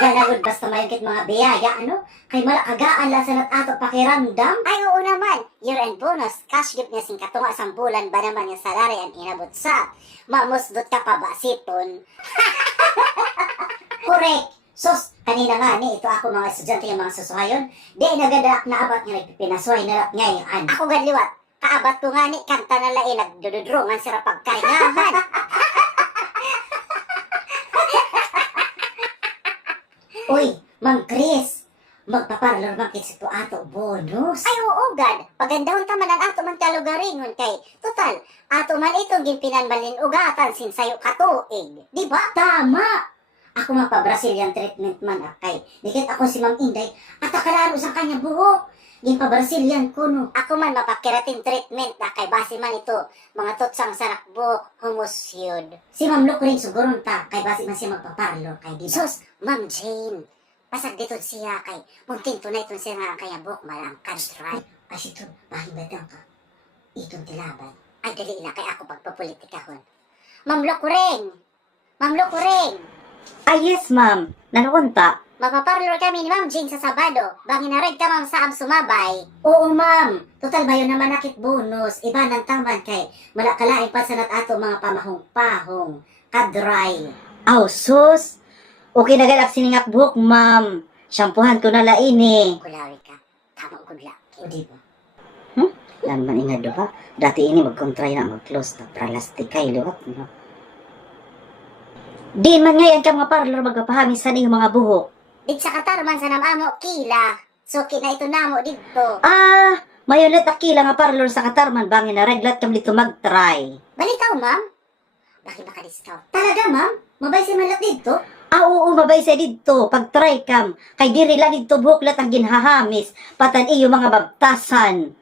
ka na good basta mayagkit mga biyaya, ano? Kay malakagaan lang sa ato pakiramdam. Ay, oo naman. Year-end bonus, cash gift niya sing katunga sang bulan ba naman yung salary ang inabot sa. Mamusdot ka pa ba, sipon? Correct. Sos, kanina nga ni, ito ako mga estudyante yung mga susuhayon. Di nagadak na abat nga nagpipinasway na rat ngayon. Ako ganliwat, kaabat ko nga ni, kanta na lain, nagdududrongan sira pagkaingahan. Uy, Ma'am Chris, magpaparlor man kit ito ato bonus. Ay, oo, gad. Pagandahon taman ang ato man kalugaringon kay, total, ato man itong ginpinanbalin ugatan sinsayo katuig. Di ba? Tama! Ako man pa Brazilian treatment man akay. Dikit ako si Ma'am Inday at akalaro sa kanya buhok. Gin pa Brazilian ko no. Ako man mapakeratin treatment akay base man ito mga totsang sarak buhok humus yun. Si Ma'am Luke rin suguron ta kay base man siya magpaparlor kay di ba? Sus, Ma'am Jane. Pasag dito siya kay muntin tunay itong siya nga kaya buhok malang kadry. Kasi ito, bahibadang ka. Itong tilaban. Ay dali na kay ako pagpapolitikahon. Ma'am Luke ring. Ma'am Luke ring. Ay, yes, ma'am. Nanuunta. Mapaparlor kami ni Ma'am Jane sa Sabado. Bangin na rin ka, Ma'am, sa sumabay. Oo, Ma'am. Total ba yun naman nakit bonus? Iba ng taman kay malakalain pa sa ato mga pamahong-pahong. Kadry. Aw, sus. Okay na galak siningak buhok, ma'am. Shampoohan ko na laini. Kulawi ka. Tamang kudla. O di ba? Lan man ingad do ha. Dati ini magkontray na mag-close na pralastik kay luwat, no? Di man ngayon ka mga parlor magpapahamis sa niyong mga buhok. Di sa katarman sa namamo, kila. Suki na ito namo dito. Ah, mayonet akila nga parlor sa katarman bangin na reglat kam dito mag-try. Balitaw, Ma'am? Bakit baka discount? Talaga, Ma'am? Mabay si Malak dito? Ah, oo, mabay sa dito. Pag-try kam. Kay diri lang dito buhok lat ang ginhahamis. Patan iyo mga babtasan.